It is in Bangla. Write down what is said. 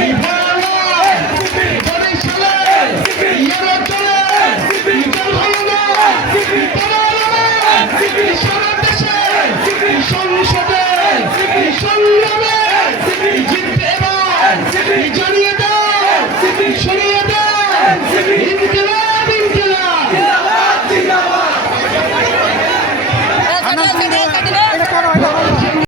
Keep সরিয়ে দেন সরিয়ে দেন ইনকিলাব ইনকিলাব। জিন্দাবাদ জিন্দাবাদ।